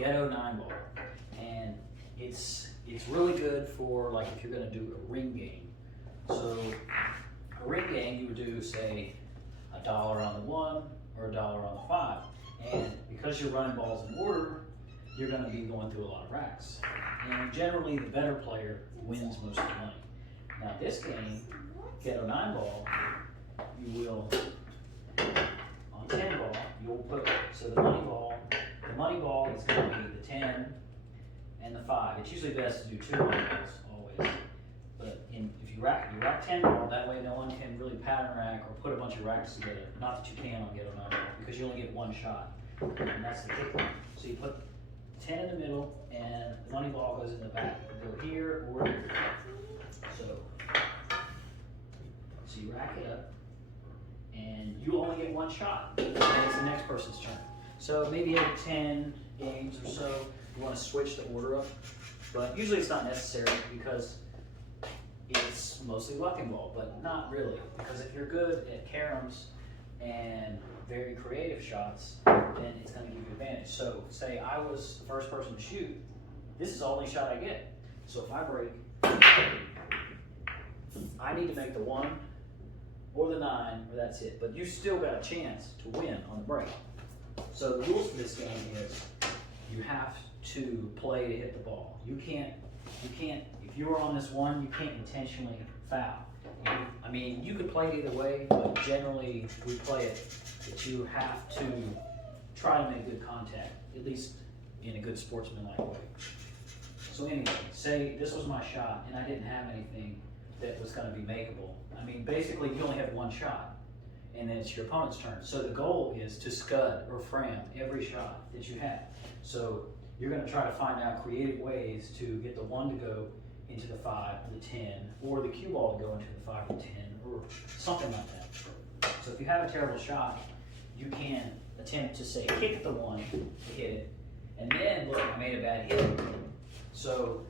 Ghetto 9 ball, and it's really good for like if you're going to do a ring game. So a ring game, you would do say $1 on the 1 or $1 on the 5, and because you're running balls in order, you're going to be going through a lot of racks, and generally the better player wins most of the money. Now this game, Ghetto 9 ball, you will on 10 ball, you'll put, so the money ball is going to be the 10 and the 5. It's usually best to do 2 money balls always, but if you rack 10 ball, that way no one can really pattern rack or put a bunch of racks together. Not that you can on Ghetto 9 ball, because you only get 1 shot, and that's the kick one. So you put 10 in the middle, and the money ball goes in the back. It'll go here or here. So you rack it up, and you only get 1 shot, and it's the next person's turn. So maybe every 10 games or so, you want to switch the order up, but usually it's not necessary because it's mostly luck involved, but not really, because if you're good at caroms and very creative shots, then it's going to give you advantage. So say I was the first person to shoot, this is the only shot I get. So if I break, I need to make the 1 or the 9, or that's it. But you still got a chance to win on the break. So the rules for this game is you have to play to hit the ball. You can't, if you were on this 1, you can't intentionally foul. I mean, you could play it either way, but generally we play it that you have to try to make good contact, at least in a good sportsmanlike way. So anyway, say this was my shot and I didn't have anything that was going to be makeable. I mean, basically you only have 1 shot, and then it's your opponent's turn. So the goal is to scud or fram every shot that you have. So you're going to try to find out creative ways to get the 1 to go into the 5 or the 10, or the cue ball to go into the 5 or 10, or something like that. So if you have a terrible shot, you can attempt to say kick at the 1 to hit it, and then look, I made a bad hit. So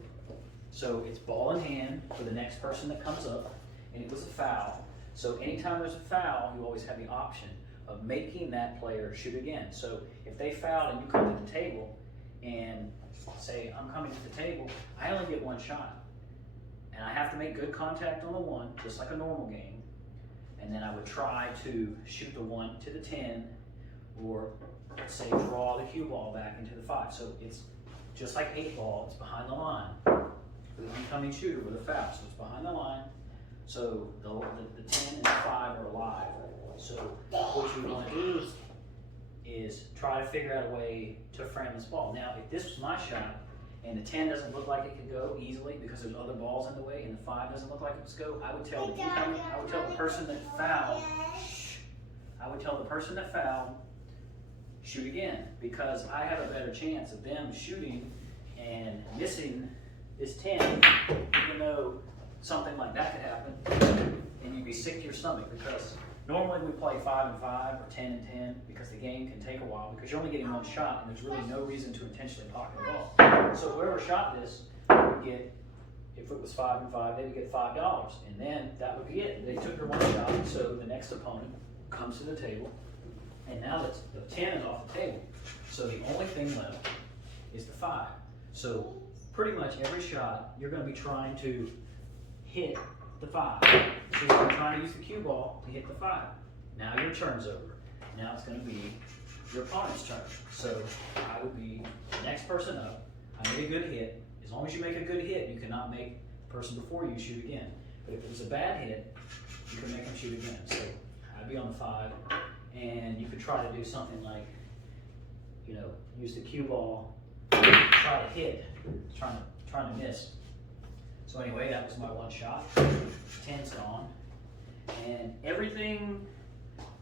it's ball in hand for the next person that comes up, and it was a foul. So anytime there's a foul, you always have the option of making that player shoot again. So if they fouled and you come to the table and say, I'm coming to the table, I only get 1 shot. And I have to make good contact on the 1, just like a normal game. And then I would try to shoot the 1 to the 10, or say draw the cue ball back into the 5. So it's just like 8 ball, it's behind the line. For the incoming shooter with a foul, so it's behind the line. So the 10 and the 5 are alive. So what you want to do is try to figure out a way to frame this ball. Now, if this was my shot, and the 10 doesn't look like it could go easily because there's other balls in the way, and the 5 doesn't look like it could go, I would tell the person that fouled, shoot again, because I have a better chance of them shooting and missing this 10, even though something like that could happen, and you'd be sick to your stomach, because normally we play 5 and 5 or 10 and 10 because the game can take a while because you're only getting 1 shot and there's really no reason to intentionally pocket the ball. So whoever shot this would get, if it was 5 and 5, they would get $5, and then that would be it. They took their 1 shot, so the next opponent comes to the table, and now the 10 is off the table. So the only thing left is the 5. So pretty much every shot you're going to be trying to hit the 5. So you're trying to use the cue ball to hit the 5. Now your turn's over. Now it's going to be your opponent's turn. So I would be the next person up. I made a good hit. As long as you make a good hit, you cannot make the person before you shoot again. But if it was a bad hit, you can make them shoot again. So I'd be on the 5, and you could try to do something like, use the cue ball, try to hit, trying to miss. So anyway, that was my 1 shot. 10's gone. And everything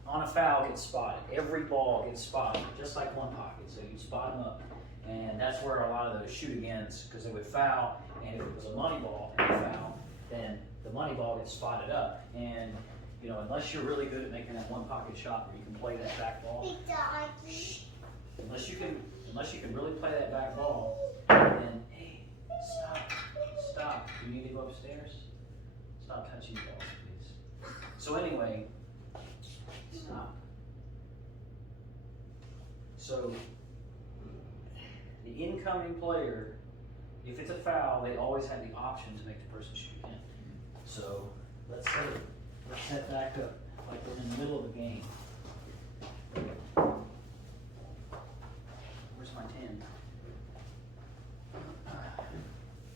on a foul gets spotted. Every ball gets spotted, just like 1 pocket. So you spot them up. And that's where a lot of those shoot agains, because they would foul, and if it was a money ball and a foul, then the money ball gets spotted up. And unless you're really good at making that 1 pocket shot where you can play that back ball, unless you can really play that back ball, then hey, stop. Do you need to go upstairs? Stop touching the balls, please. So anyway, stop. So the incoming player, if it's a foul, they always have the option to make the person shoot again. So let's set back up like we're in the middle of the game. Where's my 10?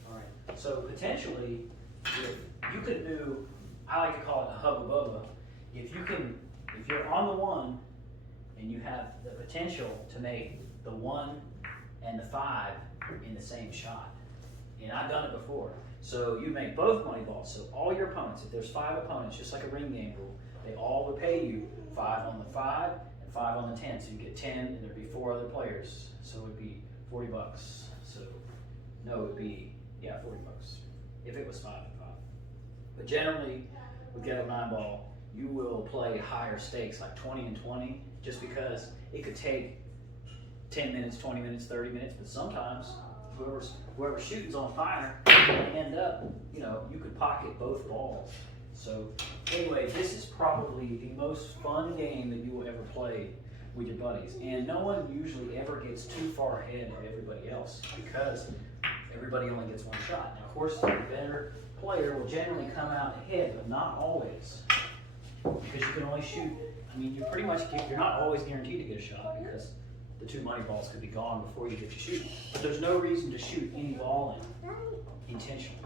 All right. So potentially, if you could do, I like to call it a hubba bubba. If you're on the 1 and you have the potential to make the 1 and the 5 in the same shot. And I've done it before. So you make both money balls. So all your opponents, if there's 5 opponents, just like a ring game rule, they all would pay you 5 on the 5 and 5 on the 10. So you get 10 and there'd be 4 other players. So it would be $40. So no, it would be, yeah, $40 if it was 5 and 5. But generally, with Ghetto 9 ball, you will play higher stakes, like 20 and 20, just because it could take 10 minutes, 20 minutes, 30 minutes, but sometimes whoever's shooting's on fire, they end up, you could pocket both balls. So anyway, this is probably the most fun game that you will ever play with your buddies. And no one usually ever gets too far ahead of everybody else because everybody only gets one shot. Now, of course, the better player will generally come out ahead, but not always. Because you can only shoot, you're not always guaranteed to get a shot because the 2 money balls could be gone before you get to shoot. But there's no reason to shoot any ball in intentionally.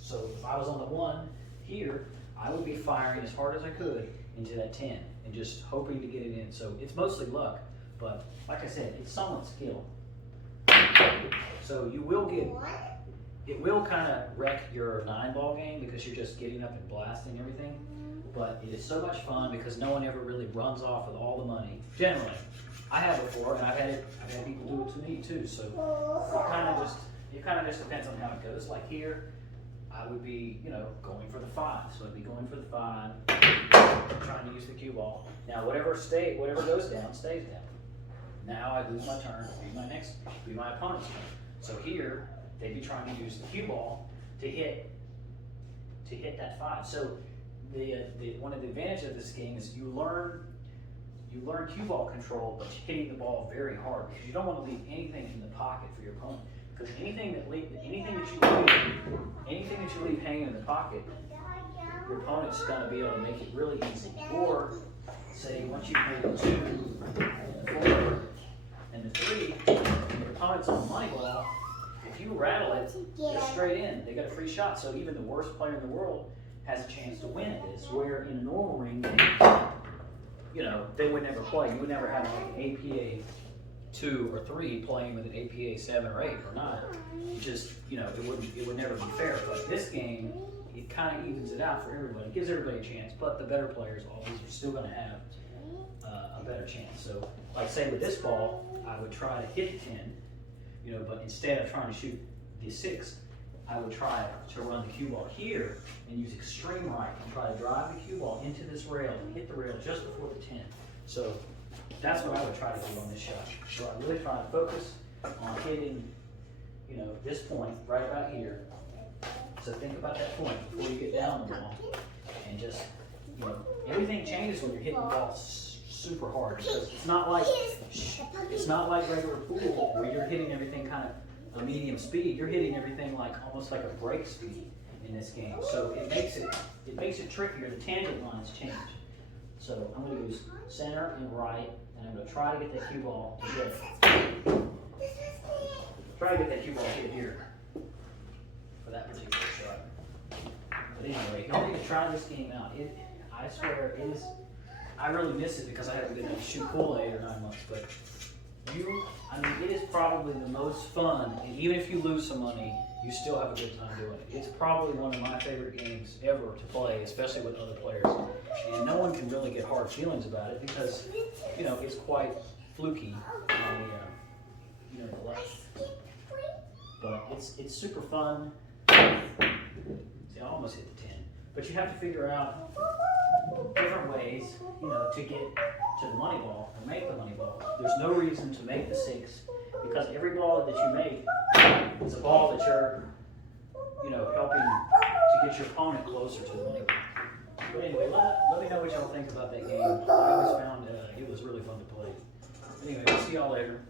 So if I was on the 1 here, I would be firing as hard as I could into that 10 and just hoping to get it in. So it's mostly luck, but like I said, it's somewhat skill. So it will kind of wreck your 9 ball game because you're just getting up and blasting everything. But it is so much fun because no one ever really runs off with all the money. Generally, I have before, and I've had people do it to me too. So it kind of just depends on how it goes. Like here, I would be going for the 5, so I'd be going for the 5, trying to use the cue ball. Now whatever goes down stays down. Now I lose my turn. Be my opponent's turn. So here they'd be trying to use the cue ball to hit that 5. So one of the advantages of this game is you learn cue ball control, but hitting the ball very hard because you don't want to leave anything in the pocket for your opponent. Because anything that you leave hanging in the pocket, your opponent's going to be able to make it really easy. Or say once you've made the 2, the 4, and the 3, and your opponent's on the money ball, if you rattle it, they're straight in. They got a free shot. So even the worst player in the world has a chance to win at this. Where in a normal ring game, they would never play. You would never have like an APA 2 or 3 playing with an APA 7 or 8 or 9. It would never be fair. But this game, it kind of evens it out for everybody. It gives everybody a chance, but the better players always are still going to have a better chance. So, like say with this ball, I would try to hit the 10, but instead of trying to shoot the 6, I would try to run the cue ball here and use extreme right and try to drive the cue ball into this rail and hit the rail just before the 10. So that's what I would try to do on this shot. So I really try to focus on hitting, this point right about here. So think about that point before you get down the ball, and just, everything changes when you're hitting the ball super hard because it's not like regular pool where you're hitting everything kind of a medium speed. You're hitting everything like almost like a break speed in this game. So it makes it trickier. The tangent lines change. So I'm going to use center and right, and I'm going to try to get that cue ball to hit. Try to get that cue ball hit here for that particular shot. But anyway, y'all need to try this game out. I swear it is. I really miss it because I haven't been able to shoot pool in 8 or 9 months. But it is probably the most fun. And even if you lose some money, you still have a good time doing it. It's probably one of my favorite games ever to play, especially with other players. And no one can really get hard feelings about it because, it's quite fluky on the left. But it's super fun. See, I almost hit the 10. But you have to figure out different ways, to get to the money ball and make the money ball. There's no reason to make the 6 because every ball that you make is a ball that you're, helping to get your opponent closer to the money ball. But anyway, let me know what y'all think about that game. I always found it was really fun to play. Anyway, we'll see y'all later.